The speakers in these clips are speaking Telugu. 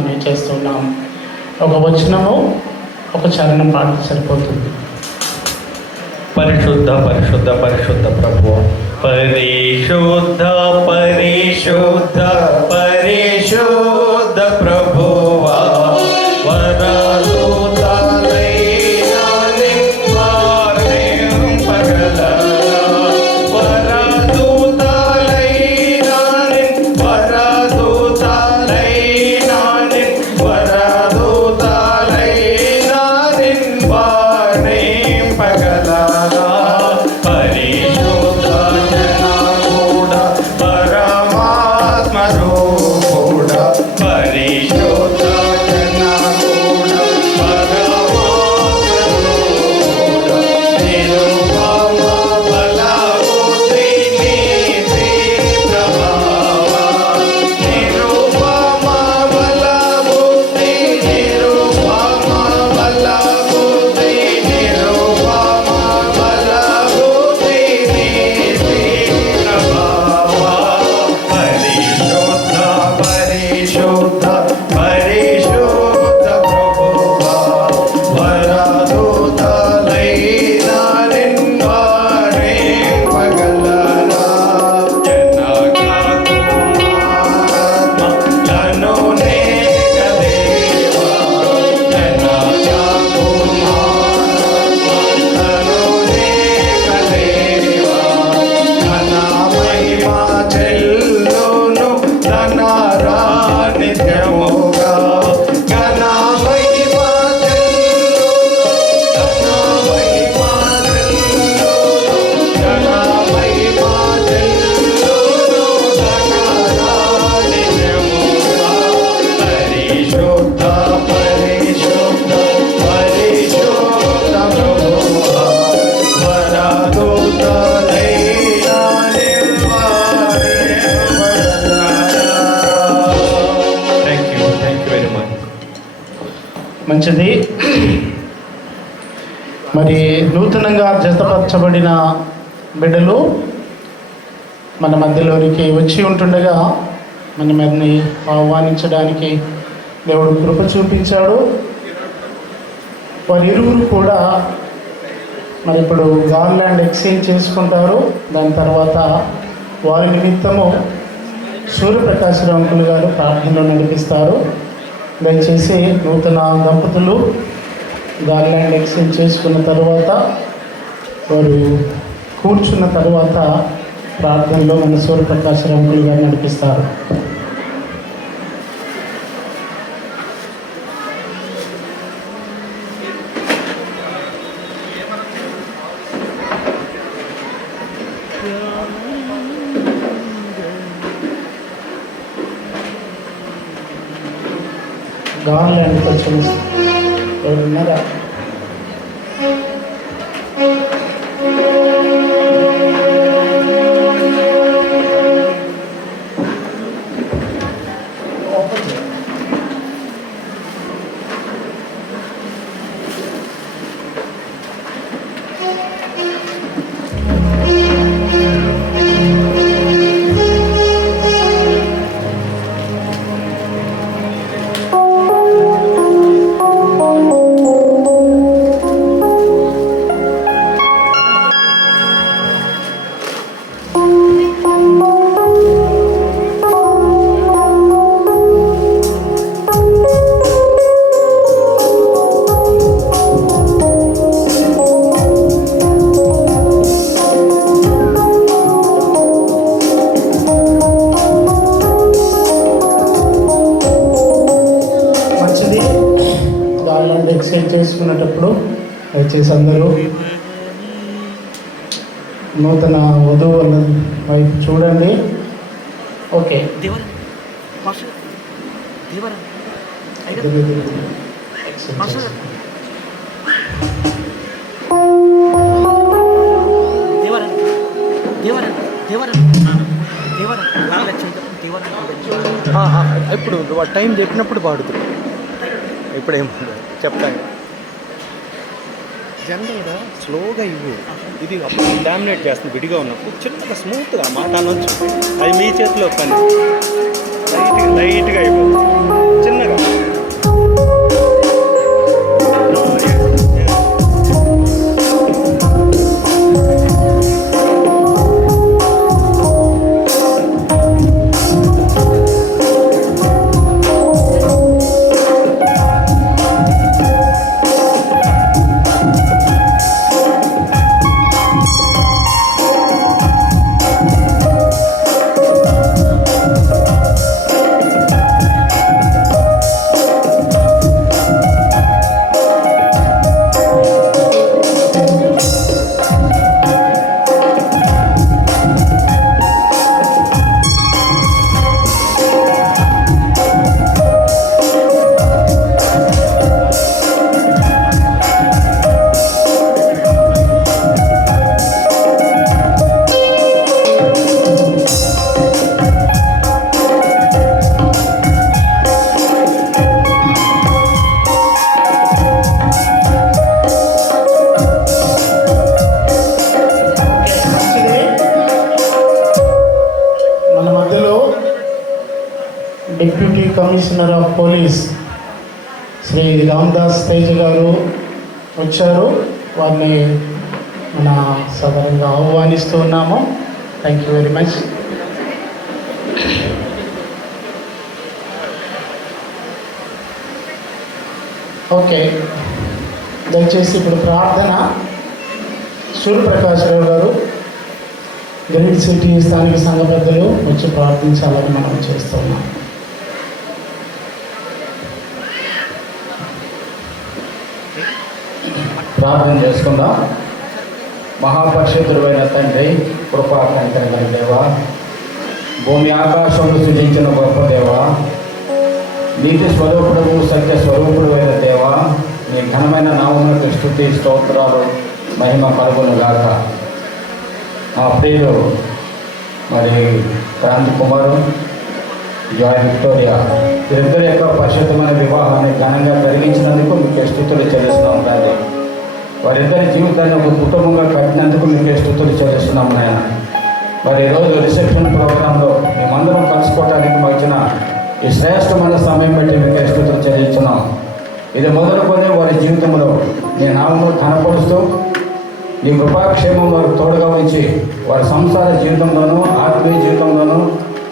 మనం చేస్తున్నాం. ఒక వచనము ఒక చరణం పాడితే సరిపోతుంది. పరిశుద్ధ పరిశుద్ధ పరిశుద్ధ ప్రభువా, పరిశుద్ధ పరిశుద్ధ పరిశుద్ధ ప్రభువా, వరదూతలైన నింపగల వరదూతలైన వరదూతలైన వరదూతలైన నింపగల మంచిది. మరి నూతనంగా జతపరచబడిన బిడ్డలు మన మధ్యలోనికి వచ్చి ఉంటుండగా మన మీదని ఆహ్వానించడానికి దేవుడు కృప చూపించాడు. వారి ఇరువురు కూడా మరి ఇప్పుడు గార్లాండ్ ఎక్స్చేంజ్ చేసుకుంటారు. దాని తర్వాత వారి నిమిత్తము సూర్యప్రకాశరావు అంకుల్ గారు ప్రార్థనలో నడిపిస్తారు. దయచేసి నూతన దంపతులు గార్లాండ్ ఎక్స్చేంజ్ చేసుకున్న తర్వాత వారు కూర్చున్న తర్వాత ప్రార్థనలో మన సూర్యప్రకాశరావు అంకుల్ గారు నడిపిస్తారు. గార్లాండ్ కొంచెం ఎవరున్నారా? ఎక్స్చేంజ్ చేసుకునేటప్పుడు దయచేసి అందరూ నూతన వధువు వైపు చూడండి. ఓకే, ఇప్పుడు టైం చెప్పినప్పుడు పాడుతుంది. ఇప్పుడేమో చెప్తాను. జనరల్గా స్లోగా ఇవ్వు, ఇది అప్పుడు డామినేట్ చేస్తుంది. విడిగా ఉన్నప్పుడు చిన్నగా స్మూత్గా మాట అనొచ్చు. అది మీ చేతిలో పని. లైట్గా ఇవ్వు, చిన్నగా commissioner of police Shri Ramadas Teja గారు వచ్చారు. వారిని మన సదరంగా ఆహ్వానిస్తూ ఉన్నాము. Thank you very much. Okay, దయచేసి ఇప్పుడు ప్రార్థన సూర్యప్రకాశ్రావు గారు, గ్రీన్ సిటీ స్థానిక సంఘ పెద్దలు వచ్చి ప్రార్థించాలని మనం చేస్తున్నాం. ప్రార్థన చేసుకుందాం. మహాపరిశుద్ధుడైన తండ్రి, కృపా కనికరమైన దేవ, భూమి ఆకాశంలో సృజించిన గొప్ప దేవ, నీతి స్వరూపుడు సత్య స్వరూపుడు అయిన దేవ, నీ ఘనమైన నామమునకు స్తుతి స్తోత్రాలు మహిమ కలుగును గాక. మా ప్రియులు మరి క్రాంతి కుమారు, జాయ్ విక్టోరియా, వీరిద్దరి యొక్క పరిశుద్ధమైన వివాహాన్ని ఘనంగా జరిగించినందుకు మీకు స్తుతులు చెల్లిస్తున్నాం తండ్రి. వారిద్దరి జీవితాన్ని ఒక కుటుంబంగా కట్టినందుకు మీకు స్తుతులు చెల్లిస్తున్నాం నాయన. మరి ఈరోజు రిసెప్షన్ ప్రోగ్రాంలో మేమందరం కలుసుకోవడానికి మాకు ఇచ్చిన ఈ శ్రేష్టమైన సమయం బట్టి మీకు స్తుతులు చెల్లిస్తున్నాం. ఇది మొదలుకొని వారి జీవితంలో నీ నామమును ఘనపరుస్తూ నీ కృపాక్షేమం వారు తోడుగా ఉంచి వారి సంసార జీవితంలోనూ, ఆత్మీయ జీవితంలోనూ,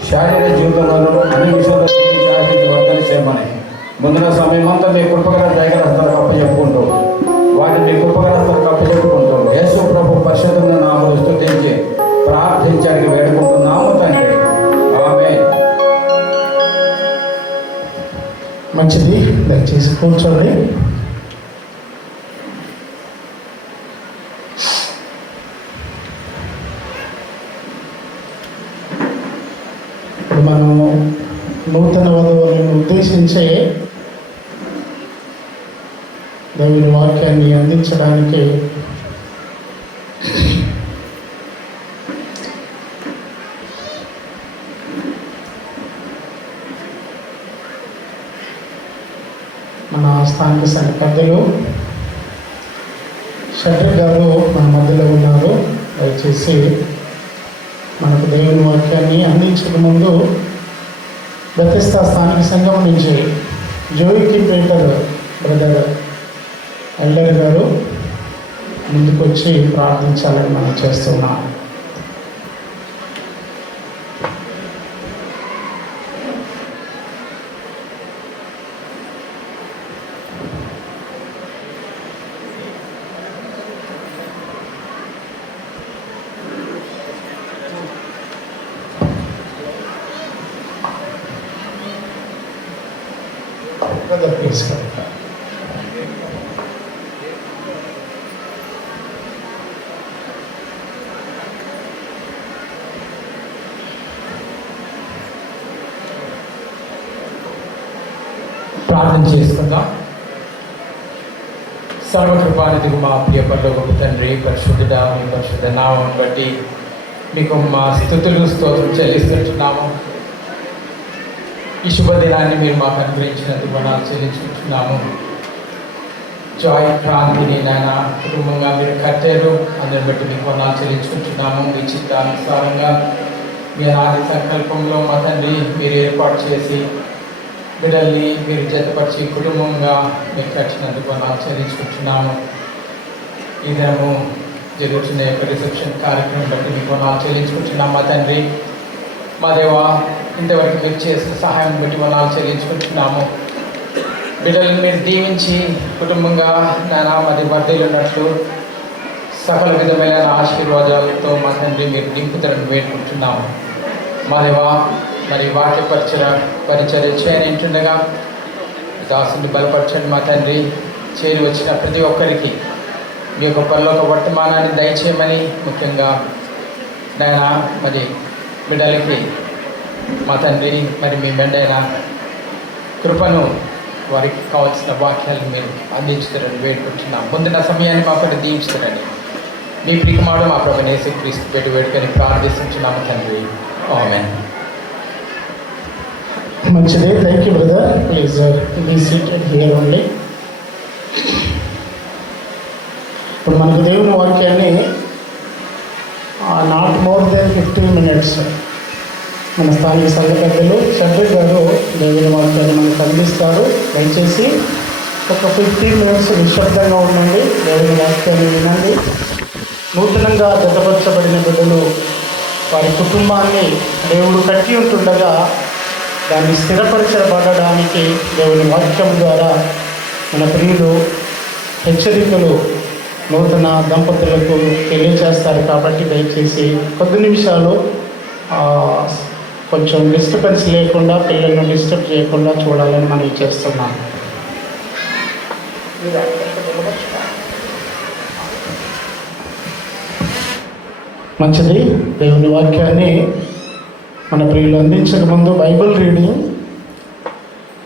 శారీరక జీవితంలోనూ అన్ని విషయాల్లో వర్ధన చేయమని ముందున సమయం అంతా మీ కృపగల దయగలస్తారు అప్పచెప్పుకుంటూ వారిని మీ కృపగలస్తారు అప్పచెప్పుకుంటూ యేసు ప్రభు పరిశుద్ధమైన నామమును స్తుతించి ప్రార్థించడానికి వేడుకుంటున్నాము తండ్రి. ఆమేన్. మంచిది, దయచేసి కూర్చోండి. ఇప్పుడు మనము నూతన వధువులను ఉద్దేశించే దేవుని వాక్యాన్ని అందించడానికి మన స్థానిక సంఘ పెద్దలు షడ్రి గారు మన మధ్యలో ఉన్నారు. దయచేసి మనకు దేవుని వాక్యాన్ని అందించక ముందు బెతెస్దా స్థానిక సంఘం నుంచి జోయికి పీటర్ బ్రదర్ ఎల్డర్ గారు ముందుకు వచ్చి ప్రార్థించాలని మనం చేస్తున్నాం. Brother please. ప్రార్థన చేసుకుందాం. సర్వకృపానిధికి మా ప్రియ పరలోకపు తండ్రి, పరిశుద్ధుడా, మీ పరిశుద్ధ నామం బట్టి మీకు మా స్తుతులు స్తోత్రం చెల్లిస్తున్నాము. ఈ శుభదినాన్ని మీరు మాకు అనుగ్రహించినందుకు మనం చెల్లించుకుంటున్నాము. జాయ్ క్రాంతిని నాయన కుటుంబంగా మీరు కట్టారు, అందరిని బట్టి మీకు మనం చెల్లించుకుంటున్నాము. మీ చిత్తానుసారంగా మీ ఆది సంకల్పంలో మా తండ్రి మీరు ఏర్పాటు చేసి బిడ్డల్ని మీరు జతపరిచి కుటుంబంగా మీరు కట్టినందుకు మనం చెల్లించుకుంటున్నాము. ఈ దినము జరుగుతున్న యొక్క రిసెప్షన్ కార్యక్రమం బట్టి మీకు మనం చెల్లించుకుంటున్నాం. మా తండ్రి, మా దేవా, ఇంతవరకు మీరు చేసిన సహాయం బట్టి మనం చెల్లించుకుంటున్నాము. బిడ్డలను మీరు దీవించి కుటుంబంగా నానా మధ్య వర్ధలు ఉన్నట్లు సకల విధమైన ఆశీర్వాదాలతో మా తండ్రి మీరు నింపుతారని వేడుకుంటున్నాము. మా దేవా, మరి వాక్య పరిచర్య చేయనింటుండగా దాసుని బలపరచండి మా తండ్రి. చేరి వచ్చిన ప్రతి ఒక్కరికి మీ యొక్క పరలోక వర్తమానాన్ని దయచేయమని, ముఖ్యంగా నాయన మరి బిడ్డలకి మా తండ్రి మరి మీ మెండైన కృపను వారికి కావాల్సిన వాక్యాలను మీరు అందించుతారని వేడుకుంటున్నాం. ముందున్న సమయాన్ని మాకు దీవిస్తారని మీ ప్రికమాడు మా ప్రభువైన యేసుక్రీస్తు పెట్టి వేడుకని ప్రార్థిస్తున్నాము తండ్రి. ఆమేన్. మంచిది, thank you brother. Please be seated here only. ఇప్పుడు మనకు దేవుని వాక్యాన్ని నాట్ మోర్ దెన్ 15 minutes మన స్థానిక సంఘ పెద్దలు షబ్బీర్ గారు దేవుని వాక్యాన్ని మనకు అందిస్తారు. దయచేసి ఒక 15 minutes నిశ్శబ్దంగా ఉండండి, దేవుని వాక్యాన్ని వినండి. నూతనంగా జతపరచబడిన బిడ్డలు వారి కుటుంబాన్ని దేవుడు కట్టి ఉంటుండగా దాన్ని స్థిరపరచబడడానికి దేవుని వాక్యం ద్వారా మన ప్రియులు హెచ్చరికలు నూతన దంపతులకు తెలియజేస్తారు. కాబట్టి దయచేసి కొద్ది నిమిషాలు కొంచెం డిస్టర్బెన్స్ లేకుండా, పిల్లలను డిస్టర్బ్ చేయకుండా చూడాలని మనం చేస్తున్నాం. మంచిది. దేవుని వాక్యాన్ని మన ప్రియులు అందించక ముందు బైబిల్ రీడింగ్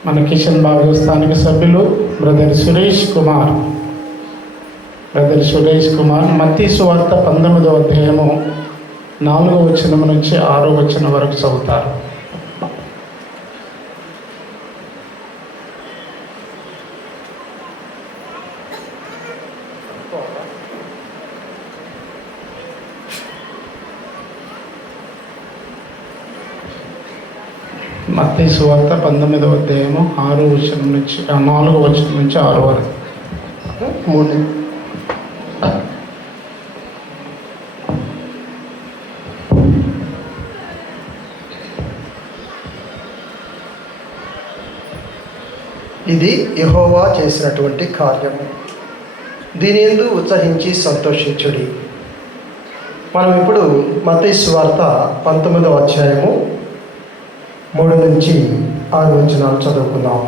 మన కిషన్ బాబు స్థానిక సభ్యులు బ్రదర్ సురేష్ కుమార్ మత్తయి సువార్త 19వ అధ్యాయము 4వ వచనం నుంచి 6వ వచనం వరకు చదువుతారు. మత్తయి సువార్త 19వ అధ్యాయము 4వ వచనం నుంచి 6 వరకు. 3 ఇది యెహోవా చేసినటువంటి కార్యము, దీనియందు ఉత్సహించి సంతోషించుడి. మనం ఇప్పుడు మత్తయి సువార్త 19వ అధ్యాయము 3 నుంచి 6 వచనాలు చదువుకుందాం.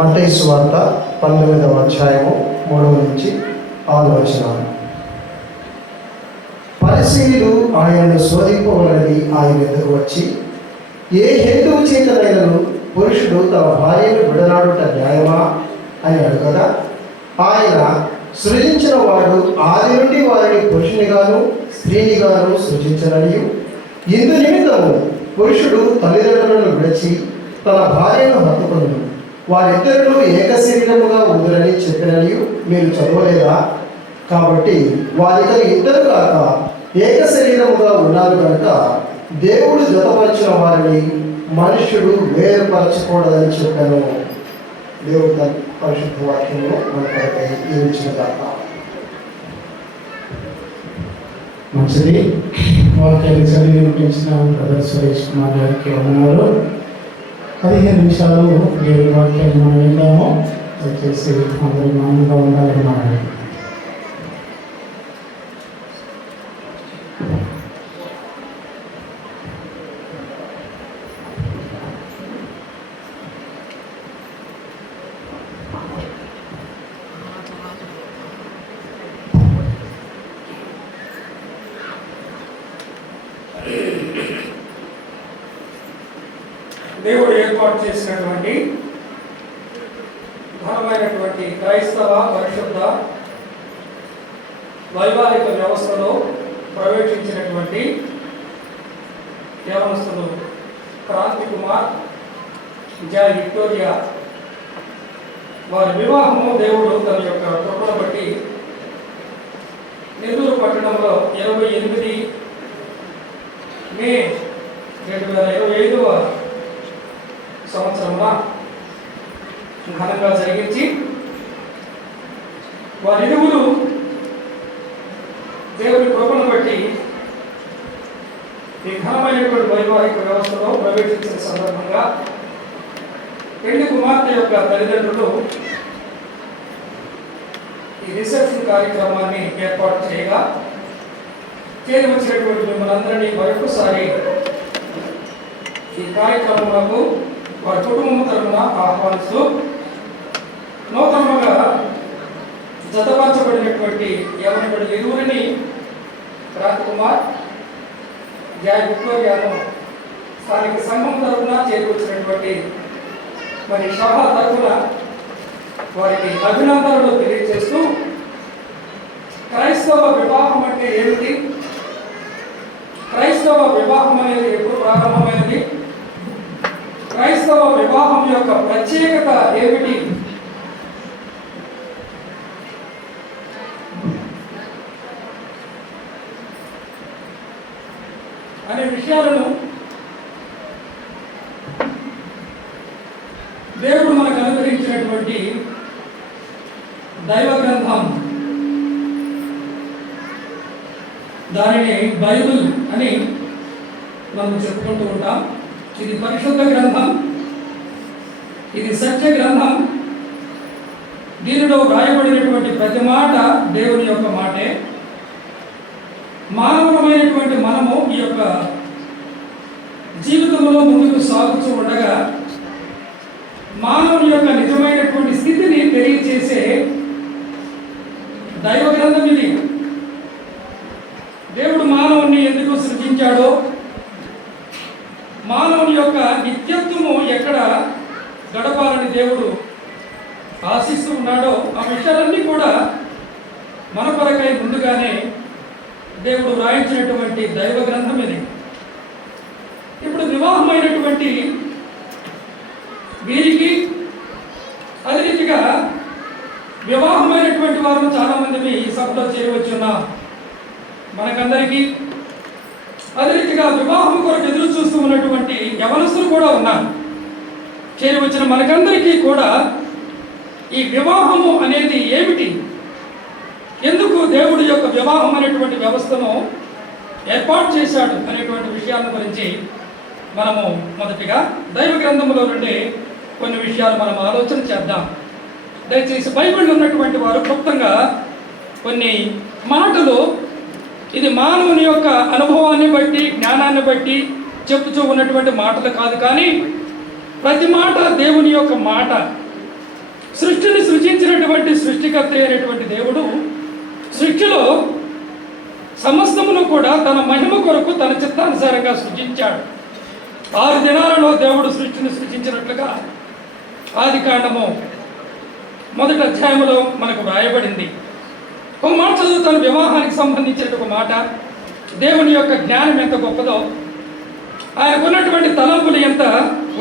మత్తయి సువార్త 19వ అధ్యాయము 3 నుంచి 6 వచనాలు. పరిసయ్యులు ఆయనను శోధింపవలనని ఆయన ఎదురు వచ్చి, ఏ హేతువు చేతనైనను పురుషుడు తమ భార్యను విడనాడుట న్యాయమా అని అడుగగా, ఆయన సృజించిన వాడు ఆది నుండి వారిని పురుషునిగాను స్త్రీనిగాను సృజించననియు, ఇందు నిమిత్తము పురుషుడు తల్లిదండ్రులను విడిచి తన భార్యను హత్తుకొను, వారిద్దరూ ఏక శరీరముగా ఉందురని చెప్పిననియు మీరు చదవలేదా? కాబట్టి వారిద్దరు ఇద్దరు కాక ఏక శరీరముగా ఉన్నారు కనుక దేవుడు జతపరిచిన వారిని మనుష్యుడు వేరుపరచకూడదని చెప్పాను. దేవుడు తన పరిశుద్ధ వాక్యంలో మన కొరకై దీవించిన దాకా. మంచిది. వాక్యాన్ని చదివి వినిపించిన బ్రదర్ సురేష్ కుమార్ గారికి వందనాలు. 15 నిమిషాలు దేవుని వాక్యాన్ని మనం విందాము. దయచేసి అందరూ మౌనంగా ఉండాలని మనం దేవుడు ఏర్పాటు చేసినటువంటి ఘనమైనటువంటి క్రైస్తవ పరిశుద్ధ వైవాహిక వ్యవస్థలో ప్రవేశించినటువంటి యవనస్తులు క్రాంతి కుమార్, జాయ్ విక్టోరియా వారి వివాహము దేవుడు తన యొక్క కృపను బట్టి నెల్లూరు పట్టణంలో 28 మే 2025వ సంవత్సరంలో ఘనంగా జరిగించి వారిరువురు దేవుని కృపను బట్టి ఈ ఘనమైనటువంటి వైవాహిక వ్యవస్థలో ప్రవేశించిన సందర్భంగా పెళ్లి కుమార్తె యొక్క తల్లిదండ్రులు ఈ రిసెప్షన్ కార్యక్రమాన్ని ఏర్పాటు చేయగా చేరి వచ్చినటువంటి మిమ్మల్ని అందరినీ మరొకసారి ఈ కార్యక్రమంలో వారి కుటుంబం తరఫున ఆహ్వానిస్తూ నూతనంగా జతపరచబడినటువంటి యవనబడి ఇరువురిని క్రాంతి కుమార్, జాయ్ విక్టోరియాను స్థానిక సంఘం తరఫున చేకూర్చినటువంటి మరి సభ తరఫున వారికి అభినందనలు తెలియజేస్తూ, క్రైస్తవ వివాహం అంటే ఏమిటి, క్రైస్తవ వివాహం అనేది ఎప్పుడు ప్రారంభమైనది, క్రైస్తవ వివాహం యొక్క ప్రత్యేకత ఏమిటి అనే విషయాలను దేవుడు మనకు అనుగ్రహించినటువంటి దైవ గ్రంథం, దానిని బైబిల్ అని మనం చెప్పుకుంటూ ఉంటాం. ఇది పరిశుద్ధ గ్రంథం, ఇది సత్య గ్రంథం. దీనిలో వ్రాయబడినటువంటి ప్రతి మాట దేవుని యొక్క మాటే. మానవులమైనటువంటి మనము ఈ యొక్క జీవితంలో ముందుకు సాగుతూ ఉండగా మానవుని యొక్క నిజమైనటువంటి స్థితిని తెలియచేసే దైవ గ్రంథం ఇది. దేవుడు మానవుని ఎందుకు సృజించాడో, మానవుని యొక్క నిత్యత్వము ఎక్కడ గడపాలని దేవుడు ఆశిస్తూ ఉన్నాడో ఆ విషయాలన్నీ కూడా మన కొరకై ముందుగానే దేవుడు వ్రాయించినటువంటి దైవ గ్రంథం ఇది. ఇప్పుడు వివాహమైనటువంటి వీరికి, అదే రీతిగా వివాహమైనటువంటి వారు చాలామంది ఈ సభలో చేరవచ్చున్నాం. మనకందరికీ అదే రీతిగా వివాహం కొరకు ఎదురు చూస్తూ ఉన్నటువంటి యవనస్తులు కూడా ఉన్నారు. చేరవచ్చిన మనకందరికీ కూడా ఈ వివాహము అనేది ఏమిటి, ఎందుకు దేవుడి యొక్క వివాహం అనేటువంటి వ్యవస్థను ఏర్పాటు చేశాడు అనేటువంటి విషయాల గురించి మనము మొదటిగా దైవ గ్రంథంలో నుండి కొన్ని విషయాలు మనం ఆలోచన చేద్దాం. దయచేసి బైబిల్లో ఉన్నటువంటి వారు క్లుప్తంగా కొన్ని మాటలు, ఇది మానవుని యొక్క అనుభవాన్ని బట్టి, జ్ఞానాన్ని బట్టి చెప్పుతూ ఉన్నటువంటి మాటలు కాదు, కానీ ప్రతి మాట దేవుని యొక్క మాట. సృష్టిని సృజించినటువంటి సృష్టికర్త అయినటువంటి దేవుడు సృష్టిలో సమస్తమును కూడా తన మహిమ కొరకు తన చిత్తానుసారంగా సృజించాడు. 6 దినాలలో దేవుడు సృష్టిని సృజించినట్లుగా ఆదికాండము 1వ అధ్యాయంలో మనకు వ్రాయబడింది. ఒక మాట చదువుతాను, వివాహానికి సంబంధించిన ఒక మాట. దేవుని యొక్క జ్ఞానం ఎంత గొప్పదో, ఆయనకున్నటువంటి తలంపులు ఎంత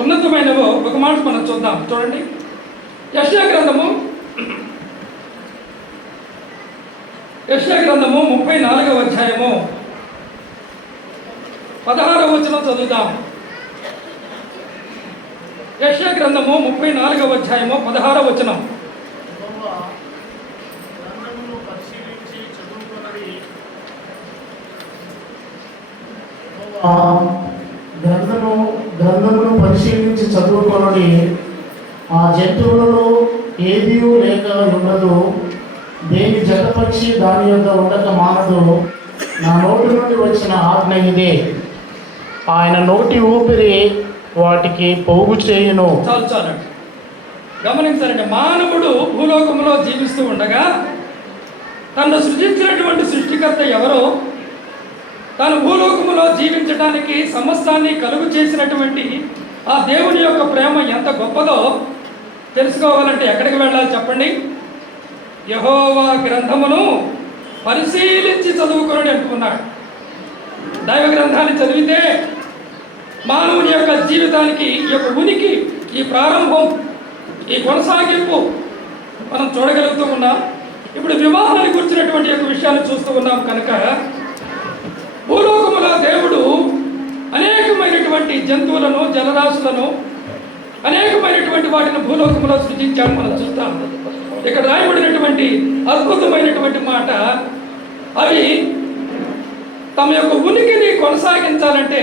ఉన్నతమైనవో ఒక మాట మనం చూద్దాం. చూడండి, యెషయా గ్రంథము 34వ అధ్యాయము 16వ వచనం చదువుదాం. యెషయా గ్రంథము 34వ అధ్యాయము 16వ వచనం. గ్రంథమును పరిశీలించి చదువుకొనుడి, ఆ జంతువులలో ఏదీ లేక ఉండదు, దేని జతపక్షి దాని యొక్క ఉండక మానదు. నా నోటి నుండి వచ్చిన ఆజ్ఞ ఇదే, ఆయన నోటి ఊపిరి వాటికి పోగు చేయును. చాలు గమనించాలండి. మానవుడు భూలోకంలో జీవిస్తూ ఉండగా తను సృజించినటువంటి సృష్టికర్త ఎవరో, తాను భూలోకములో జీవించడానికి సమస్తాన్ని కలుగు చేసినటువంటి ఆ దేవుని యొక్క ప్రేమ ఎంత గొప్పదో తెలుసుకోవాలంటే ఎక్కడికి వెళ్ళాలి చెప్పండి? యెహోవా గ్రంథమును పరిశీలించి చదువుకొనుడి అంటున్నాడు. దైవ గ్రంథాన్ని చదివితే మానవుని యొక్క జీవితానికి ఈ యొక్క ఉనికి, ఈ ప్రారంభం, ఈ కొనసాగింపు మనం చూడగలుగుతూ ఉన్నాం. ఇప్పుడు వివాహానికి గురించినటువంటి యొక్క విషయాన్ని చూస్తూ ఉన్నాం కనుక భూలోకములో దేవుడు అనేకమైనటువంటి జంతువులను, జలరాశులను, అనేకమైనటువంటి వాటిని భూలోకములో సృజించాడు. మనం చూస్తాం. ఇక్కడ రాయబడినటువంటి అద్భుతమైనటువంటి మాట, అవి తమ యొక్క ఉనికిని కొనసాగించాలంటే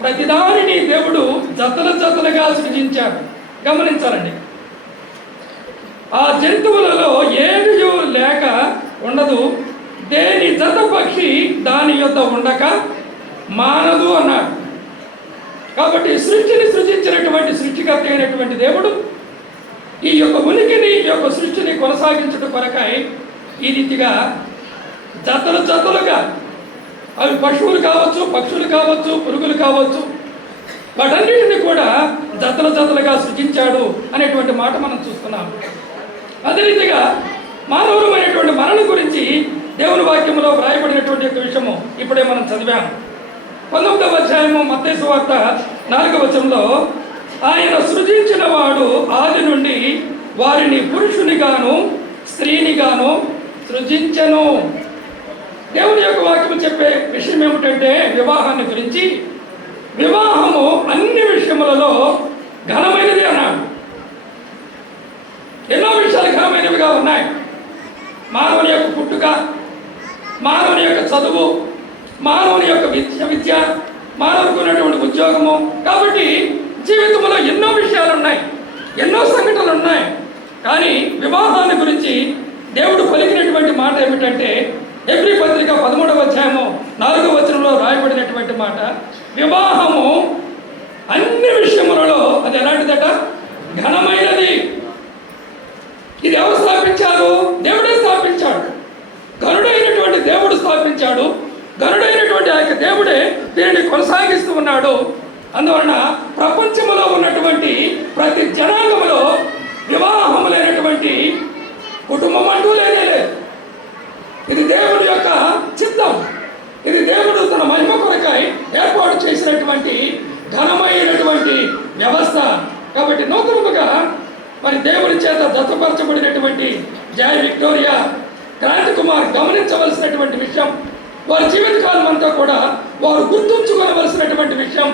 ప్రతిదానిని దేవుడు జతలుగా సృజించాడు. గమనించాలండి, ఆ జంతువులలో ఏది లేక ఉండదు, దేని జత పక్షి దాని యొద్ద ఉండక మానదు అన్నాడు. కాబట్టి సృష్టిని సృజించినటువంటి సృష్టికర్త అయినటువంటి దేవుడు ఈ యొక్క ఉనికిని, ఈ యొక్క సృష్టిని కొనసాగించడం కొరకై ఈ రీతిగా జతలుగా, అవి పశువులు కావచ్చు, పక్షులు కావచ్చు, పురుగులు కావచ్చు, వాటన్నిటిని కూడా జతలుగా సృజించాడు అనేటువంటి మాట మనం చూస్తున్నాం. అదే రీతిగా మానవులమైనటువంటి మరణం గురించి దేవుని వాక్యంలో వ్రాయబడినటువంటి యొక్క విషయము ఇప్పుడే మనం చదివాము. 19వ అధ్యాయము మత్తయి సువార్త 4వ వచనంలో, ఆయన సృజించిన వాడు ఆది నుండి వారిని పురుషునిగాను స్త్రీనిగాను సృజించెను. దేవుని యొక్క వాక్యం చెప్పే విషయం ఏమిటంటే వివాహాన్ని గురించి, వివాహము అన్ని విషయములలో ఘనమైనది అన్నాడు. ఉన్నాయి. మానవుని యొక్క పుట్టుక, మానవుని యొక్క చదువు, మానవుని యొక్క విద్య, మానవునికి ఉన్నటువంటి ఉద్యోగము. కాబట్టి జీవితంలో ఎన్నో విషయాలు ఉన్నాయి, ఎన్నో సంఘటనలు ఉన్నాయి. కానీ వివాహాన్ని గురించి దేవుడు పలికినటువంటి మాట ఏమిటంటే, హెబ్రీ పత్రిక 13వ అధ్యాయము 4వ వచనంలో రాయబడినటువంటి మాట, వివాహము అన్ని విషయములలో అది ఎలాంటిదట? ఘనమైనది. ఇది ఎవరు స్థాపించారు? దేవుడే స్థాపించాడు. గరుడైనటువంటి దేవుడు స్థాపించాడు. గరుడైనటువంటి ఆ యొక్క దేవుడే దీనిని కొనసాగిస్తూ ఉన్నాడు. అందువలన ప్రపంచంలో ఉన్నటువంటి ప్రతి జనాంగంలో వివాహములైనటువంటి కుటుంబం అంటూ లేనే లేదు. ఇది దేవుని యొక్క చిత్తం. ఇది దేవుడు తన మహిమ కొరకై ఏర్పాటు చేసినటువంటి ఘనమైనటువంటి వ్యవస్థ. కాబట్టి నూతనముగా మరి దేవుని చేత దత్తపరచబడినటువంటి జయ విక్టోరియా, క్రాంతి కుమార్ గమనించవలసినటువంటి విషయం, వారి జీవితకాలం అంతా కూడా వారు గుర్తుంచుకోవలసినటువంటి విషయం,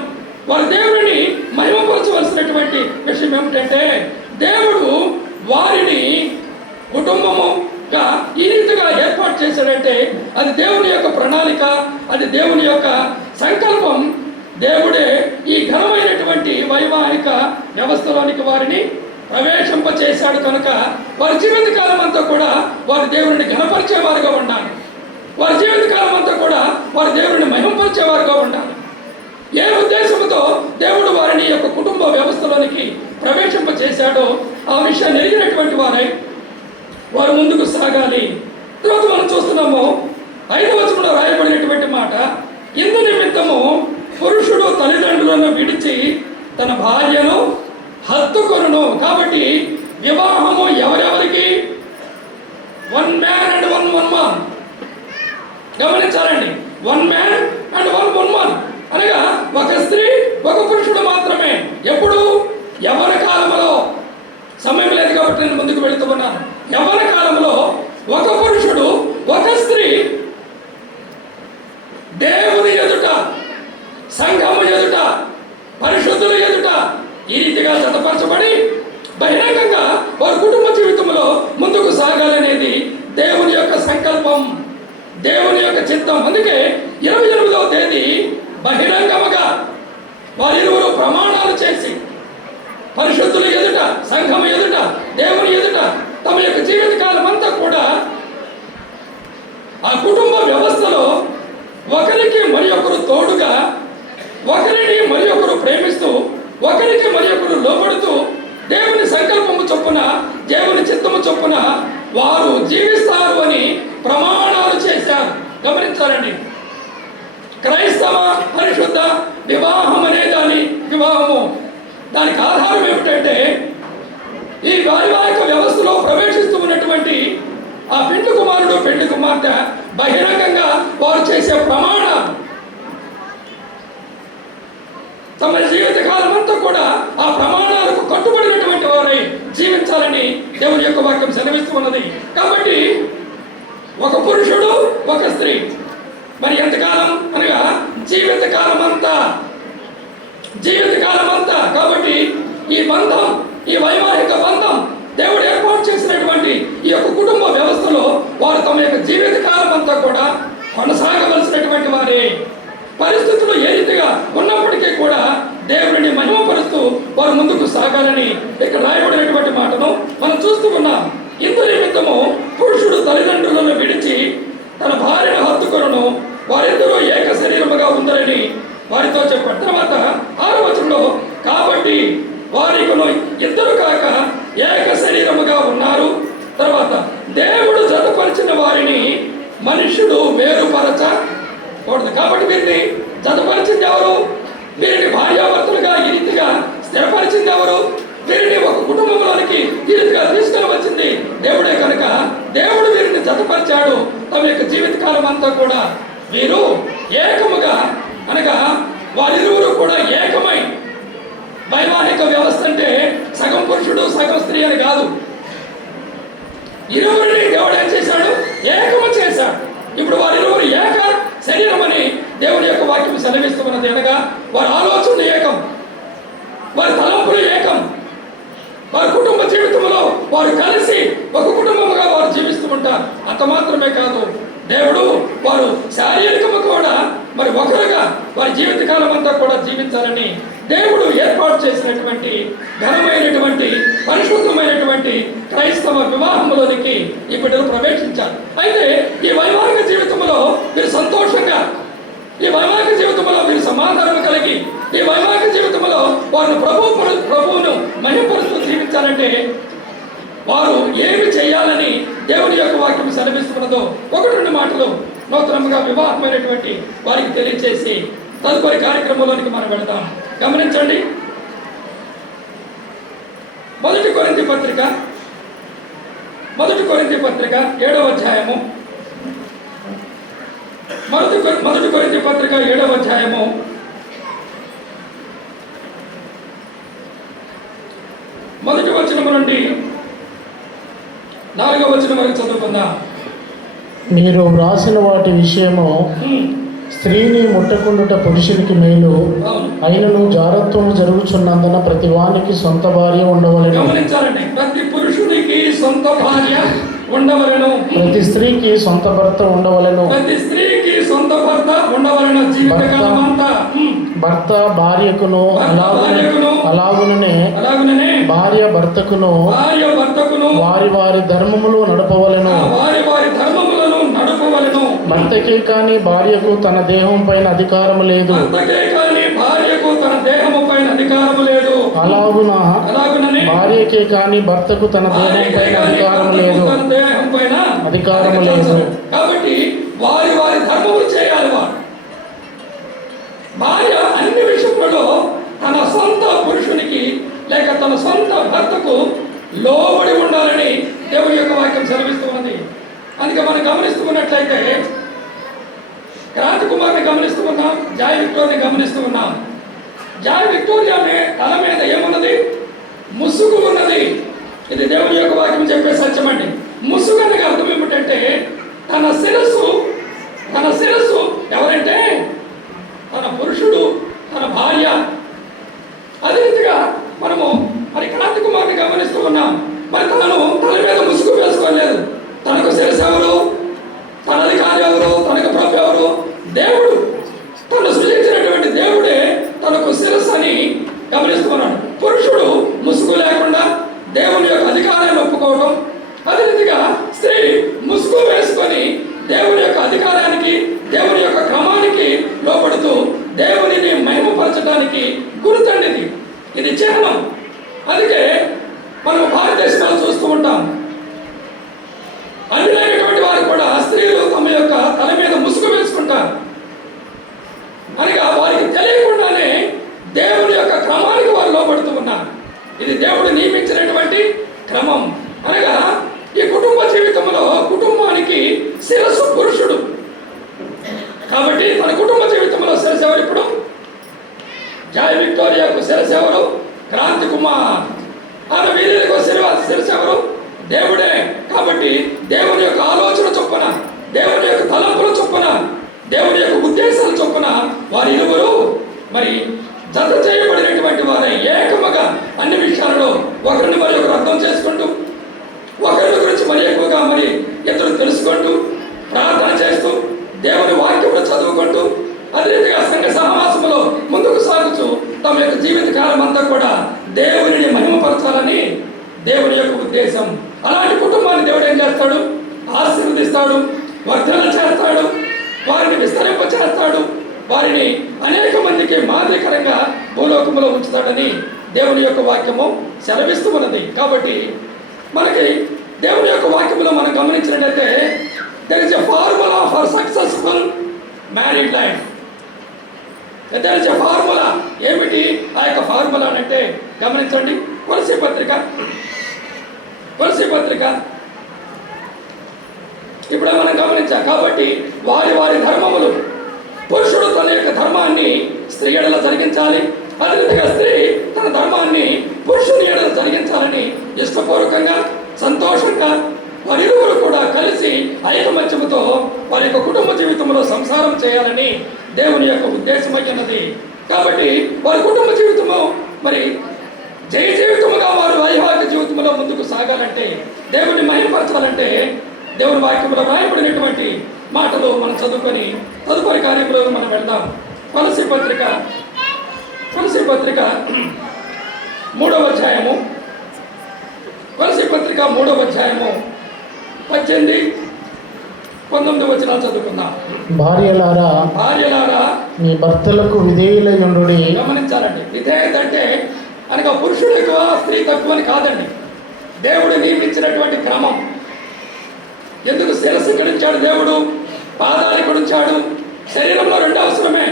వారి దేవుడిని మహిమపరచవలసినటువంటి విషయం ఏమిటంటే, దేవుడు వారిని కుటుంబముగా ఈ రీతిగా ఏర్పాటు చేశాడంటే అది దేవుని యొక్క ప్రణాళిక, అది దేవుని యొక్క సంకల్పం. దేవుడే ఈ ఘనమైనటువంటి వైవాహిక వ్యవస్థలోనికి వారిని ప్రవేశింపచేశాడు. కనుక వారి జీవితకాలం అంతా కూడా వారి దేవుడిని ఘనపరిచేవారుగా ఉండాలి. వారి జీవితకాలం అంతా కూడా వారి దేవుడిని మహిమపరిచేవారుగా ఉండాలి. ఏ ఉద్దేశంతో దేవుడు వారిని యొక్క కుటుంబ వ్యవస్థలోనికి ప్రవేశింపచేశాడో ఆ విషయాన్ని ఎరిగినటువంటి వారై వారు ముందుకు సాగాలి. తర్వాత మనం చూస్తున్నాము 5వ వచనంలో రాయబడినటువంటి మాట, ఇందు నిమిత్తము పురుషుడు తల్లిదండ్రులను విడిచి తన భార్యను హత్తుకొనును. కాబట్టి వివాహము ఎవరెవరికి? 1 man and 1 woman. గమనించాలండి, 1 man and 1 woman అనగా ఒక స్త్రీ ఒక పురుషుడు మాత్రమే. ఎప్పుడు? యవ్వన కాలంలో. సమయం లేదు కాబట్టి నేను ముందుకు వెళుతూ ఉన్నాను. యవ్వన కాలంలో ఒక పురుషుడు ఒక స్త్రీ దేవుని ఎదుట, సంఘము ఎదుట, పరిశుద్ధుల ఎదుట ఈ రీతిగా జతపరచబడి బహిరంగంగా వారి కుటుంబ జీవితంలో ముందుకు సాగాలనేది దేవుని యొక్క సంకల్పం, దేవుని యొక్క చిత్తం. అందుకే 28వ తేదీ బహిరంగముగా వారిరువురు ప్రమాణాలు చేసి పరిశుద్ధుల ఎదుట, సంఘము ఎదుట, దేవుని ఎదుట తమ యొక్క జీవితకాలం అంతా కూడా ఆ కుటుంబ వ్యవస్థలో ఒకరికి మరి ఒకరు తోడుగా, ఒకరిని మరి ఒకరు ప్రేమిస్తూ, ఒకరికి మరి ఒకరు లోబడుతూ దేవుని సంకల్పము చొప్పున, దేవుని చిత్తము చొప్పున వారు జీవిస్తారు అని ప్రమాణాలు చేశారు. గమనించాలండి, క్రైస్తవ పరిశుద్ధ వివాహం అనే వివాహము దానికి ఆధారం ఏమిటంటే, ఈ వైవాహిక వ్యవస్థలో ప్రవేశిస్తూ ఉన్నటువంటి ఆ పెండ్లి కుమారుడు, పెండ్లి కుమార్తె బహిరంగంగా వారు చేసే ప్రమాణం తమ జీవితకాలం అంతా కూడా ఆ ప్రమాణాలకు కట్టుబడినటువంటి వారై జీవించాలని దేవుని యొక్క వాక్యం సెలవిస్తూ ఉన్నది. కాబట్టి ఒక పురుషుడు ఒక స్త్రీ మరి ఎంతకాలం అనగా జీవితకాలం అంతా. కాబట్టి ఈ బంధం, ఈ వైవాహిక బంధం దేవుడు ఏర్పాటు చేసినటువంటి ఈ యొక్క కుటుంబ వ్యవస్థలో వారు తమ యొక్క జీవితకాలం అంతా కూడా కొనసాగవలసినటువంటి వారే. పరిస్థితులు ఏ రీతిగా ఉన్నప్పటికీ కూడా దేవుడిని మహిమపరుస్తూ వారు ముందుకు సాగాలని ఇక్కడ రాయబడినటువంటి మాటను మనం చూస్తూ ఉన్నాం. ఇందు నిమిత్తము పురుషుడు తల్లిదండ్రులను విడిచి తన భార్యను హత్తుకొనును, వారిద్దరూ ఏక శరీరముగా ఉందరని వారితో చెప్పాడు. తర్వాత 6వ వచనంలో కాబట్టి వారికును ఇద్దరు కాక ఏక శరీరముగా ఉన్నారు. తర్వాత దేవుడు జతపరిచిన వారిని మనుషుడు వేరుపరచకూడదు. కాబట్టి వీరిని జతపరిచింది ఎవరు? వీరిని భార్యాభర్తలుగా ఈ రీతిగా స్థిరపరిచింది ఎవరు? వీరిని ఒక కుటుంబంలోనికి ఈ రీతిగా తీసుకొని వచ్చింది దేవుడే. కనుక దేవుడు వీరిని జతపరిచాడు. తమ యొక్క జీవితకాలం అంతా కూడా వీరు ఏకముగా అనగా వారిరువురు కూడా ఏకమై, వైవాహిక వ్యవస్థ అంటే సగం పురుషుడు సగం స్త్రీ అని కాదు. ఇరువురిని దేవుడు ఏం చేశాడు? ఏకము చేశాడు. ఇప్పుడు వారిరువురు ఏక శరీరం అని దేవుని యొక్క వాక్యం సెలవిస్తూ ఉన్నది. అనగా వారి ఆలోచనలు ఏకం, వారి తలంపులు ఏకం, వారి కుటుంబ జీవితంలో వారు కలిసి ఒక కుటుంబముగా పంచుకుంటారు. అంత మాత్రమే కాదు, దేవుడు వారు శారీరకము కూడా మరి ఒకరుగా వారి జీవితకాలం అంతా కూడా జీవించాలని దేవుడు ఏర్పాటు చేసినటువంటి ఘనమైనటువంటి పరిశుద్ధమైనటువంటి క్రైస్తవ వివాహంలోనికి ఈ బిడ్డలు ప్రవేశించారు. అయితే ఈ వైవాహిక జీవితంలో వీరు సంతోషంగా, ఈ వైవాహిక జీవితంలో వీరు సమాధానం కలిగి, ఈ వైవాహిక జీవితంలో వారిని ప్రభువును మహిమపరుస్తూ జీవించాలంటే వారు ఏమి చేయాలని దేవుని యొక్క వాక్యం సెలవిస్తున్నదో 1-2 మాటలు నూతనంగా వివాహమైనటువంటి వారికి తెలియజేసి తదుపరి కార్యక్రమంలోనికి మనం వెళదాం. గమనించండి, 1 కొరింథీ పత్రిక 7వ అధ్యాయము 1 కొరింథీ పత్రిక 7వ అధ్యాయము 1వ వచనం నుండి 4వ వచనం వరకు చదువుకుందాం. మీరు వ్రాసిన వాటి విషయము స్త్రీని ముట్టకుండుట పురుషునికి మేలు, అయినను జారత్వం జరుగుచున్నందున ప్రతి వానికి సొంత భార్య ఉండవలెను. గమనించాలండి, ప్రతి పురుషునికి సొంత భార్య ఉండవలెను, ప్రతి స్త్రీకి సొంత భర్త ఉండవలెను, ప్రతి స్త్రీకి సొంత భర్త ఉండవలెను. జీవితకాలం అంతా భర్త భార్యకును అలాగుననే భార్య భర్తకును వారి వారి ధర్మములు నడపవలెను. భర్తకే కాని భార్యకు తన దేహం పైన అధికారము లేదు. అలాగున భార్యకే కాని భర్తకు తన దేహం పైన అధికారము లేదు. కాబట్టి వారి వారి ధర్మములు చేయాలి. వారు భార్య అన్ని విషయంలో తన సొంత పురుషునికి లేక తన సొంత భర్తకు లోబడి ఉండాలని దేవుని యొక్క వాక్యం సెలవిస్తూ ఉంది. అందుకే మనం గమనిస్తున్నట్లయితే క్రాంతి కుమార్ని గమనిస్తూ ఉన్నాం, జాయ్ విక్టోరియాని గమనిస్తూ ఉన్నాం. జాయ్ విక్టోరియా తల మీద ఏమున్నది? ముసుగు ఉన్నది. ఇది దేవుని యొక్క వాక్యం చెప్పే సత్యమండి. ముసుగు అనగా అర్థం ఏమిటంటే తన శిరస్సు ఎవరంటే తన పురుషుడు, తన భార్య. అదే రీతిగా మనము మరి క్రాంతి కుమార్ని గమనిస్తూ ఉన్నాం. మరి తను తల మీద ముసుగు వేసుకోలేదు. తనకు శిరస్సు ఎవరు? తన అధికారి ఎవరు? తనకు ప్రభు ఎవరు? దేవుడు. తను సృజించినటువంటి దేవుడే తనకు శిరస్సు అని గమనిస్తూ ఉన్నాడు. పురుషుడు ముసుగు లేకుండా దేవుని యొక్క అధికారాన్ని ఒప్పుకోవడం, అదే రీతిగా స్త్రీ ముసుగు వేసుకొని దేవుని యొక్క అధికారానికి, దేవుని యొక్క క్రమానికి లోపడుతూ దేవునిని మహిమపరచడానికి గుర్తండి. ఇది చిహ్నం. అందుకే మనం భారతదేశంలో చూస్తూ ఉంటాం, అన్యులైనటువంటి వారు కూడా స్త్రీలు తమ యొక్క తల మీద ముసుగు వేసుకుంటారు. అనగా వారికి తెలియకుండానే దేవుని యొక్క క్రమానికి వారు లోపడుతూ ఉన్నారు. ఇది దేవుడు నియమించినటువంటి క్రమం. అనగా ఈ కుటుంబ జీవితంలో కుటుంబానికి శిరస్సు పురుషుడు. కాబట్టి తన కుటుంబ జీవితంలో శిరస్సు ఎవరు? ఇప్పుడు జాయ్ విక్టోరియాకు శిరస్సు ఎవరు? క్రాంతి కుమార్. ఆమె వీరులకు శిరస్సు ఎవరు? దేవుడే. కాబట్టి దేవుని యొక్క ఆలోచన చొప్పున, దేవుని యొక్క తలంపుల చొప్పున, దేవుని యొక్క ఉద్దేశాల చొప్పున వారి ఇరువురు మరి జత చేయబడినటువంటి వారే ఏకముగా అన్ని విషయాలలో ఒకరిని మరి ఒకరు అర్థం చేసుకుంటూ, ఒకరి గురించి మరి ఎక్కువగా మరి ఇతరులు తెలుసుకుంటూ, ప్రార్థన చేస్తూ, దేవుని వాక్యములు చదువుకుంటూ, అదే రీతిగా సంఘ సహవాసములో ముందుకు సాగుతూ తమ యొక్క జీవిత కాలం అంతా కూడా దేవునిని మహిమపరచాలని దేవుని యొక్క ఉద్దేశం. అలాంటి కుటుంబాన్ని దేవుడు ఏం చేస్తాడు? ఆశీర్వదిస్తాడు, వర్ధన చేస్తాడు, వారిని విస్తరింప చేస్తాడు, వారిని అనేక మందికి మాదిరికరంగా భూలోకములో ఉంచుతాడని దేవుని యొక్క వాక్యము సెలవిస్తూ ఉన్నది. కాబట్టి మనకి దేవుని యొక్క వాక్యములో మనం గమనించినట్లయితే there is a formula for successful married life. there is a formula. ఏమిటి ఆ యొక్క ఫార్ములా అంటే గమనించండి. కొలసీ పత్రిక ఇప్పుడు మనం గమనించాం. కాబట్టి వారి వారి ధర్మములు, పురుషుడు తన యొక్క ధర్మాన్ని స్త్రీ ఎడల జరిగించాలి, అదే విధంగా స్త్రీ తన ధర్మాన్ని పురుషుని ఎడల జరిగించాలని ఇష్టపూర్వకంగా, సంతోషంగా వారిరువురు కూడా కలిసి ఐకమత్యముతో వారి యొక్క కుటుంబ జీవితంలో సంసారం చేయాలని దేవుని యొక్క ఉద్దేశమైనది. కాబట్టి వారి కుటుంబ జీవితము మరి జయ జీవితముగా వారు వైవాహిక జీవితంలో ముందుకు సాగాలంటే, దేవుని మహిమపరచాలంటే దేవుని వాక్యంలో రాయబడినటువంటి మాటలు మనం చదువుకొని తదుపరి కార్యంలో మనం వెళ్దాం. కొలస్సీ పత్రిక 3వ అధ్యాయము, కొలస్సీ పత్రిక 3వ అధ్యాయము 18-19 వచనాలు చదువుకుందాం. భార్యలారా మీ భర్తలకు విధేయులై ఉండుడి. గమనించాలండి, విధేయత అంటే అనగా పురుషుడు ఎక్కువ స్త్రీ తక్కువ అని కాదండి. దేవుడు నియమించినటువంటి క్రమం. ఎందుకు శిరస్సు ఇక్కడ ఉంచాడు దేవుడు, పాదాలు ఇక్కడ ఉంచాడు. శరీరంలో రెండు అవసరమే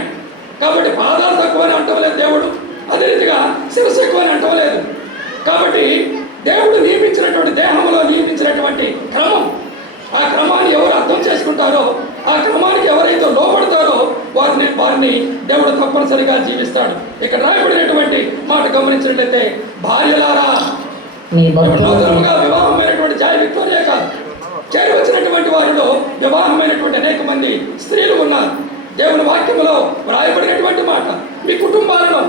కాబట్టి పాదాలు తక్కువ అని అంటవలేదు దేవుడు, అదే రీతిగా శిరస్సు ఎక్కువ అని అంటవలేదు. కాబట్టి దేవుడు నియమించినటువంటి దేహంలో నియమించినటువంటి క్రమం, ఆ క్రమాన్ని ఎవరు అర్థం చేసుకుంటారో, ఆ క్రమానికి ఎవరైతే లోపడతారో వారిని దేవుడు తప్పనిసరిగా జీవిస్తాడు. ఇక్కడ రాయబడినటువంటి మాట గమనించినట్లయితే, భార్యలారా, నూతనంగా వివాహమైనటువంటి జాయ్ విక్టోరియా కాదు, చేరి వచ్చినటువంటి వారిలో వివాహమైనటువంటి అనేక మంది స్త్రీలు ఉన్నారు. దేవుని వాక్యములో రాయబడినటువంటి మాట, మీ కుటుంబాలను,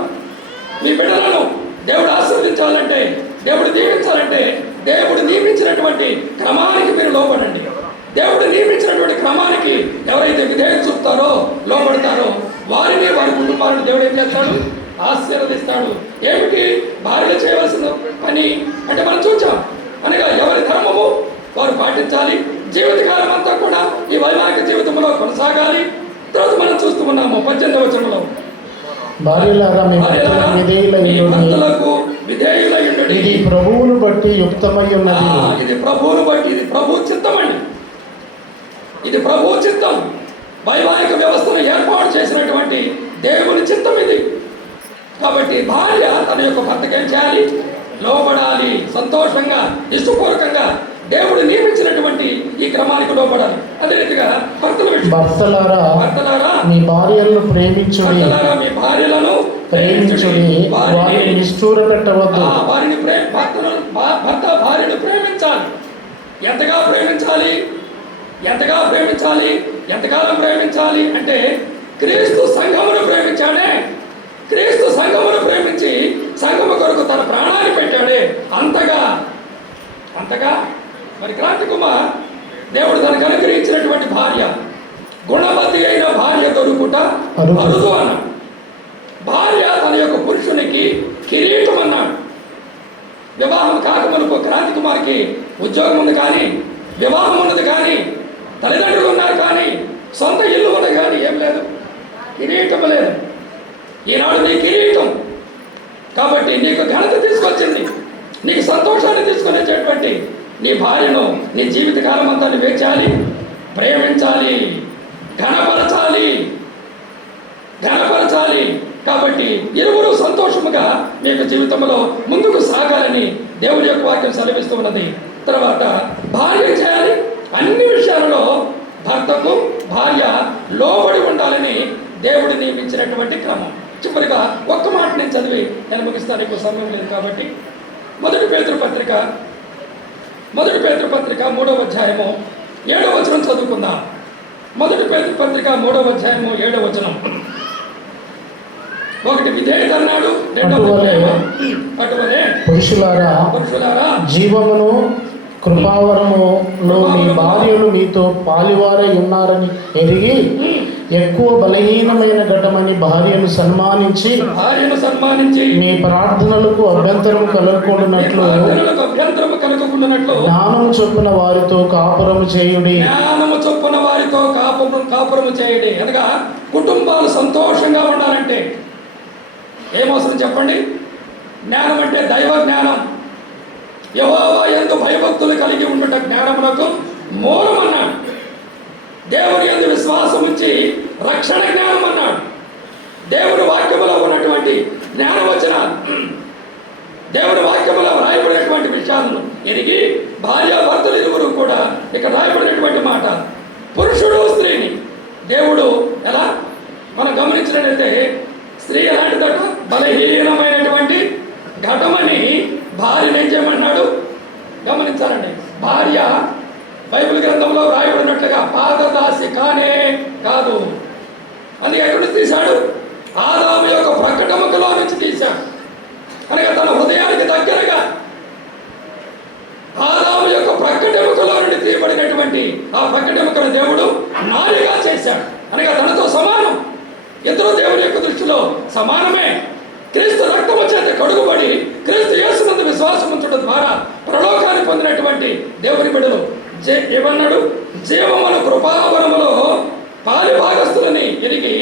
మీ బిడ్డలను దేవుడు ఆశీర్వదించాలంటే, దేవుడు దీవించాలంటే, దేవుడు నియమించినటువంటి క్రమానికి మీరు లోపడండి. దేవుడు నియమించినటువంటి క్రమానికి ఎవరైతే విధేయత చూపుతారో, లోపడతారో వారిని, వారి కుటుంబాలను దేవుడు ఏం చేస్తాడు? ఆశీర్వదిస్తాడు. ఏమిటి భార్యలు చేయవలసిన పని అంటే మనం చూచాం. అనగా ఎవరి ధర్మము వారు పాటించాలి. జీవితకాలం అంతా కూడా ఈ వైవాహిక జీవితంలో కొనసాగాలి. తర్వాత మనం చూస్తూ ఉన్నాము 18వ వచనంలో, భార్యలారా మీ భర్తలకు విధేయులై ఉండుడి. ఇది ప్రభువును బట్టి యుక్తమై ఉన్నది. ఇది ప్రభువును బట్టి, ఇది ప్రభు చిత్తం అండి. ఇది ప్రభు చిత్తం. వైవాహిక వ్యవస్థను ఏర్పాటు చేసినటువంటి దేవుని చిత్తం ఇది. కాబట్టి భార్య తన యొక్క భర్తకి ఏం చేయాలి? లోబడాలి. సంతోషంగా, ఇష్టపూర్వకంగా దేవుడు నియమించినటువంటి ఈ క్రమానికి లోబడాలి. అదే రీతిగా భర్తలారా మీ భార్యలను ప్రేమించుడి. మీ భార్యలను ప్రేమించుడి, వారిని నిష్ఠూర పెట్టవద్దు. వారిని భర్త భార్యను ప్రేమించాలి. ఎంతగా ప్రేమించాలి? ఎంతకాలం ప్రేమించాలి అంటే, క్రీస్తు సంఘమును ప్రేమించాడే. క్రీస్తు సంఘమును ప్రేమించి సంఘము కొరకు తన ప్రాణాన్ని పెట్టాడే. అంతగా మరి క్రాంతి కుమార్ దేవుడు తనకు అనుగ్రహించినటువంటి భార్య, గుణవతి అయిన భార్య దొరుకుట అరుదు అన్నాడు. భార్య తన యొక్క పురుషునికి కిరీటం అన్నాడు. వివాహం కాకమునుపు క్రాంతి కుమార్కి ఉద్యోగం ఉంది కానీ, వివాహం ఉన్నది కానీ, తల్లిదండ్రులు ఉన్నారు కానీ, సొంత ఇల్లు ఉన్నది కానీ ఏం లేదు, కిరీటం లేదు. ఈనాడు నీ కిరీటం కాబట్టి నీకు ఘనత తీసుకొచ్చింది, నీకు సంతోషాన్ని తీసుకొని వచ్చేటువంటి నీ భార్యను నీ జీవితకాలం అంతా వేచాలి, ప్రేమించాలి, ఘనపరచాలి. కాబట్టి ఇరువురు సంతోషముగా మీకు జీవితంలో ముందుకు సాగాలని దేవుడి యొక్క వాక్యం సెలవిస్తూ ఉన్నది. తర్వాత భార్య చేయాలి, అన్ని విషయాలలో భర్తకు భార్య లోబడి ఉండాలని దేవుడు నియమించినటువంటి క్రమం. చివరిగా ఒక్క మాట నేను చదివి నేను ముగిస్తాను, ఎక్కువ సమయం లేదు కాబట్టి. మొదటి పేతురు పత్రిక 3వ అధ్యాయము 7వ వచనం చదువుకుందాం. మొదటి పేతురు పత్రిక 3వ అధ్యాయము 7వ వచనం. ఒకటి విధేయత అన్నాడు, అటువలే పురుషులారా జీవమును కృపావరములో మీ భార్యలు మీతో పాలివారై ఉన్నారని ఎరిగి ఎక్కువ బలహీనమైన ఘటమని భార్యను సన్మానించి మీ ప్రార్థనలకు అభ్యంతరం కలగకుండానట్లు జ్ఞానము చొప్పున వారితో కాపురము చేయుడి. అనగా కుటుంబాలు సంతోషంగా ఉండాలంటే ఏమవసరం చెప్పండి? జ్ఞానం అంటే దైవ జ్ఞానం. యెహోవా యందు భయభక్తులు కలిగి ఉండుట జ్ఞానమునకు మూలం అన్నాడు. దేవుని యందు విశ్వాసం ఉంచి రక్షణ జ్ఞానం అన్నాడు. దేవుని వాక్యములో ఉన్నటువంటి జ్ఞానవచనాలు, దేవుని వాక్యములో రాయబడినటువంటి విషయాలను ఎరిగి భార్యాభర్తలు ఇరువురు కూడా ఇక్కడ రాయబడినటువంటి మాట, పురుషుడు స్త్రీని దేవుడు ఎలా మనం గమనించినట్లయితే, స్త్రీ ఎలాంటిదట? బలహీనమైనటువంటి ఘటమని భార్యను ఏం చేయమంటున్నాడు? గమనించాలండి. భార్య బైబిల్ గ్రంథంలో రాయబడినట్లుగా పాదదాసి కానే కాదు. అందుకే ఎక్కడి నుంచి తీశాడు? ఆదాము యొక్క ప్రకటముకలో నుంచి తీశాడు. అనగా తన హృదయానికి దగ్గరగా ఆదాము యొక్క ప్రకటముకలో నుండి తీయబడినటువంటి ఉన్నటువంటి ఆ పక్కడెముకను దేవుడు నారిగా చేశాడు, అనగా తనతో సమానం. ఇద్దరు దేవుని యొక్క దృష్టిలో సమానమే. క్రీస్తు రక్తము చేత కడుగుబడి క్రీస్తు యేసునందు విశ్వాసం ఉంచడం ద్వారా పరలోకాన్ని పొందినటువంటి దేవుని బిడ్డలు ఏమన్నాడు? జీవముల కృపావరములో పాలి భాగస్తులని ఎరిగి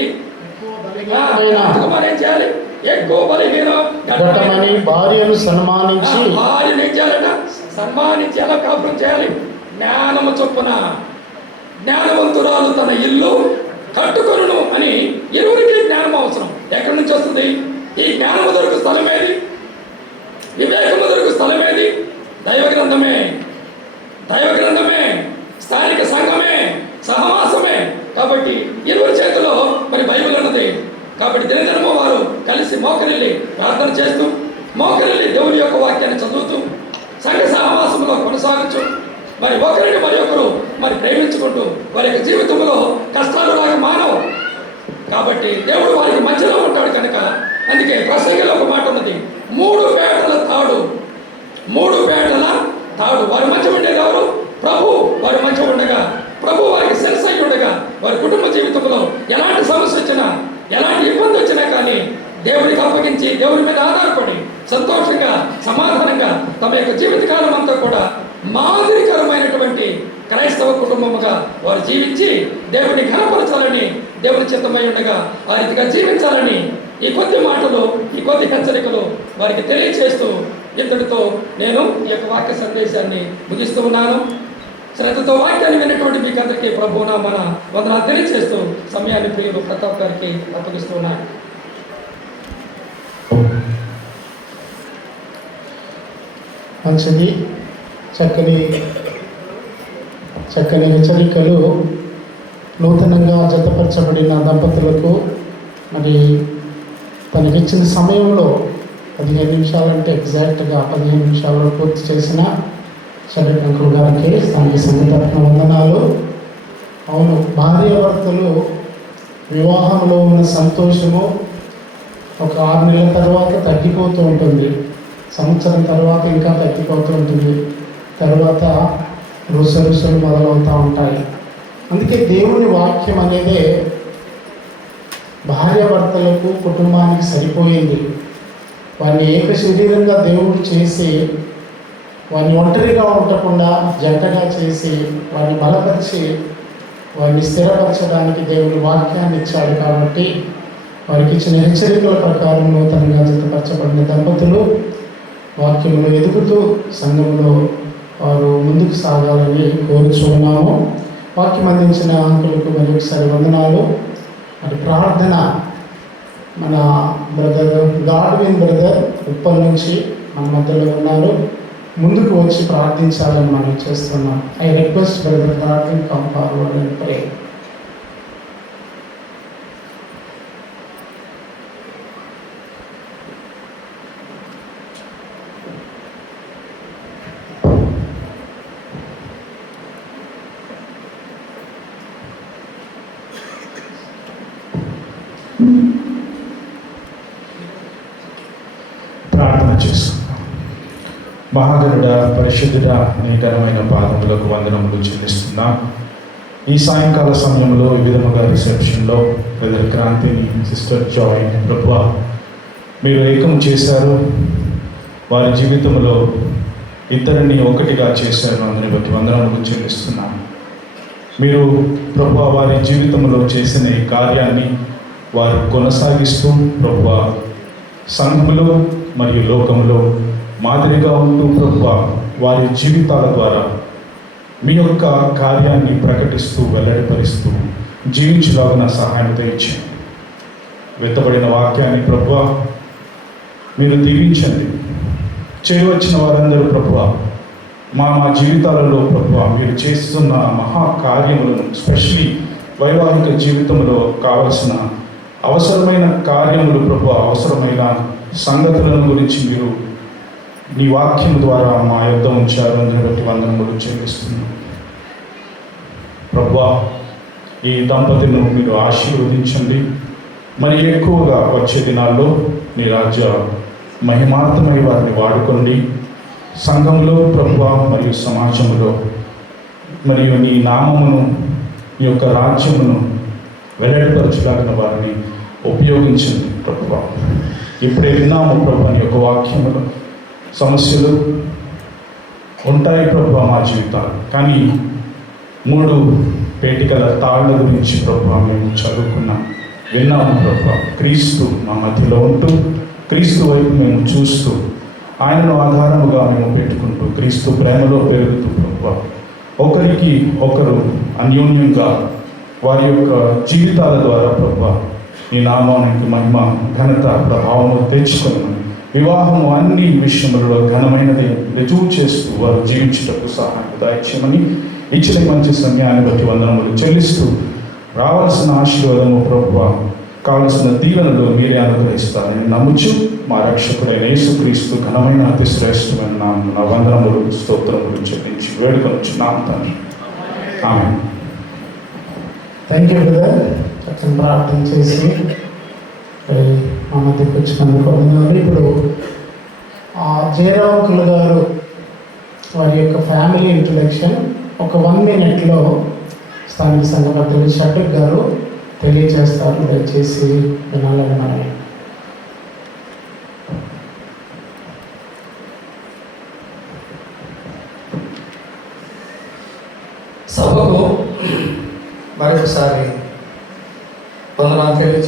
ఏం చేయాలి? ఎక్కువ బలహీనం భార్యను సన్మానించి భార్యను ఏం చేయాలట? సన్మానించి ఎలా కాపురం చేయాలి? జ్ఞానము చొప్పున జ్ఞానవంతురాలు తన ఇల్లు కట్టుకొనును అని. ఇరువురికి జ్ఞానం అవసరం. ఎక్కడి నుంచి వస్తుంది? ఈ జ్ఞానము దొరకు స్థలం ఏది? వివేకము దొరకు స్థలం ఏది? దైవ గ్రంథమే. దైవ గ్రంథమే, స్థానిక సంఘమే, సహవాసమే. కాబట్టి ఇరువురి చేతిలో మరి బైబిల్ ఉన్నది. కాబట్టి దినదినము వారు కలిసి మోకరిల్లి ప్రార్థన చేస్తూ, మోకరిల్లి దేవుని యొక్క వాక్యాన్ని చదువుతూ, సంఘ సహవాసంలో కొనసాగచ్చు. మరి ఒకరిని మరి ఒకరు మరి ప్రేమించుకుంటూ వారి యొక్క జీవితంలో కష్టాలు రాక మానవు. కాబట్టి దేవుడు వారికి మధ్యలో ఉంటాడు కనుక, అందుకే ప్రసంగిలో ఒక మాట ఉన్నది, 3 పేటల తాడు. 3 పేటల తాడు. వారి మధ్య ఉండేది ఎవరు? ప్రభు. వారి మధ్య ఉండగా, ప్రభు వారికి సెన్స్ అయి ఉండగా, వారి కుటుంబ జీవితంలో ఎలాంటి సమస్య వచ్చినా, ఎలాంటి ఇబ్బంది వచ్చినా కానీ దేవుడికి అప్పగించి దేవుడి మీద ఆధారపడి సంతోషంగా, సమాధానంగా తమ యొక్క జీవితకాలం అంతా కూడా మాదిరికరమైనటువంటి క్రైస్తవ కుటుంబముగా వారు జీవించి దేవుని ఘనపరచాలని దేవుని చిత్తమై ఉండగా ఆ రీతిగా జీవించాలని ఈ కొద్ది మాటలు, ఈ కొద్ది హెచ్చరికలు వారికి తెలియచేస్తూ ఇంతటితో నేను ఈ యొక్క వాక్య సందేశాన్ని ముగిస్తూ ఉన్నాను. శ్రద్ధతో వాక్యాన్ని విన్నటువంటి మీకు అందరికీ ప్రభువున మన వందనాలు తెలియచేస్తూ సమయాన్ని ప్రియులు ప్రతాప్ గారికి అప్పగిస్తూ ఉన్నాను. మంచిది. చక్కని హెచ్చరికలు. నూతనంగా జతపరచబడిన దంపతులకు మరి తనకిచ్చిన సమయంలో 15 నిమిషాలంటే ఎగ్జాక్ట్గా 15 నిమిషాల్లో పూర్తి చేసిన చరణ్ అంకుల్ గారికి స్థానిక సంగీతరత్న వందనాలు. అవును, భార్యాభర్తలు వివాహంలో ఉన్న సంతోషము ఒక 6 నెలల తర్వాత తగ్గిపోతూ ఉంటుంది, సంవత్సరం తర్వాత ఇంకా తగ్గిపోతూ ఉంటుంది, తర్వాత రుసరుసలు మొదలవుతూ ఉంటాయి. అందుకే దేవుని వాక్యం అనేదే భార్యాభర్తలకు, కుటుంబానికి సరిపోయింది. వారిని ఏక శరీరంగా దేవుడు చేసి వారిని ఒంటరిగా ఉండకుండా జంటగా చేసి వారిని బలపరిచి వారిని స్థిరపరచడానికి దేవుని వాక్యాన్ని ఇచ్చాడు. కాబట్టి వారికి ఇచ్చిన హెచ్చరికల ప్రకారం నూతనంగా జతపరచబడిన దంపతులు వాక్యంలో ఎదుగుతూ సంఘంలో వారు ముందుకు సాగాలని కోరుచున్నాము. వాక్యం అందించిన అంకులకు మరి ఒకసారి వందనాలు. మరి ప్రార్థన మన బ్రదర్ గాడ్విన్ బ్రదర్ ఉప్పల్ నుంచి మన మధ్యలో ఉన్నారు. ముందుకు వచ్చి ప్రార్థించాలని మనం చేస్తున్నాం. I request brother Godwin come forward and pray. ప్రార్థన చేస్తున్నాం. మహాగణుడా, పరిశుద్ధుడా, నీ ఘనమైన పాదములకు వందనములు చెల్లిస్తున్నాం. ఈ సాయంకాల సమయంలో ఈ విధముగా రిసెప్షన్లో బ్రదర్ క్రాంతిని, సిస్టర్ జాయ్ ప్రభువా మీరు ఏకం చేశారు. వారి జీవితంలో ఇద్దరిని ఒకటిగా చేశారు. అందుని బట్టి వందనములు చెల్లిస్తున్నాం. మీరు ప్రభువా వారి జీవితంలో చేసిన ఈ కార్యాన్ని వారు కొనసాగిస్తూ ప్రభువా సంఘములో మరియు లోకంలో మాదిరిగా ఉంటూ ప్రభువా వారి జీవితాల ద్వారా మీ యొక్క కార్యాన్ని ప్రకటిస్తూ వెల్లడిపరుస్తూ జీవించలాగిన సహాయం దయచేయండి. వెత్తబడిన వాక్యాన్ని ప్రభువా మీరు దీవించండి. చేయవచ్చిన వారందరూ ప్రభువా మా జీవితాలలో ప్రభువా మీరు చేస్తున్న మహా కార్యములను, స్పెషలీ వైవాహిక జీవితంలో కావలసిన అవసరమైన కార్యములు ప్రభువా, అవసరమైన సంగతులను గురించి మీరు నీ వాక్యం ద్వారా మా యొద్ద ఉంచారు. అందుని బట్టి వందనములు చెల్లిస్తున్నాం. ప్రభువా ఈ దంపతిని మీరు ఆశీర్వదించండి. మరి ఎక్కువగా వచ్చే దినాల్లో నీ రాజ్య మహిమార్థమై వారిని వాడుకోండి. సంఘంలో ప్రభువా మరియు సమాజంలో మరియు నీ నామమును నీ యొక్క రాజ్యమును వెల్లడిపరచులాగిన వారిని ఉపయోగించండి ప్రభువా. ఇప్పుడే విన్నాము ప్రభు నీ యొక్క వాక్యములు. సమస్యలు ఉంటాయి ప్రభు మా జీవితాలు, కానీ 3 పేటికల తాళ్ళ గురించి ప్రభు మేము చదువుకున్నాం, విన్నాము ప్రభు. క్రీస్తు మా మధ్యలో ఉంటూ, క్రీస్తు వైపు మేము చూస్తూ, ఆయనను ఆధారముగా మేము పెట్టుకుంటూ, క్రీస్తు ప్రేమలో పెరుగుతూ ప్రభు ఒకరికి ఒకరు అన్యోన్యంగా వారి యొక్క జీవితాల ద్వారా ప్రభు నీ నామానికి మహిమ, ఘనత, ప్రభావము తెచ్చుకొని వివాహము అన్ని విషయములలో ఘనమైనది రుజువు చేస్తూ వారు జీవించుటకు సహాయం దయచేయమని ఇచ్చిన మంచి సమయాన్ని బట్టి వందనములు చెల్లిస్తూ, రావాల్సిన ఆశీర్వాదము ప్రభువా, కావలసిన దీవెనలు మీరే అనుగ్రహిస్తారని నమ్ముచు మా రక్షకుడైన యేసుక్రీస్తు ఘనమైన అతి శ్రేష్టమైన నామమున నా వందనములు స్తోత్రములు చెల్లించి వేడుకొనుచున్నాము తండ్రి. ఆమేన్. Thank you brother. చక్కని ప్రార్థన చేసి మా మధ్యకు వచ్చినందుకు వందనాలు. ఇప్పుడు జయరావుకులు గారు వారి యొక్క ఫ్యామిలీ ఇంట్రడక్షన్ ఒక 1 minute స్థానిక సంఘ పెద్దలు షట్టర్ గారు తెలియజేస్తారు. దయచేసి వినాలని మనం సభకు మరొకసారి వందనాలు తెలియజేస్తున్నాను.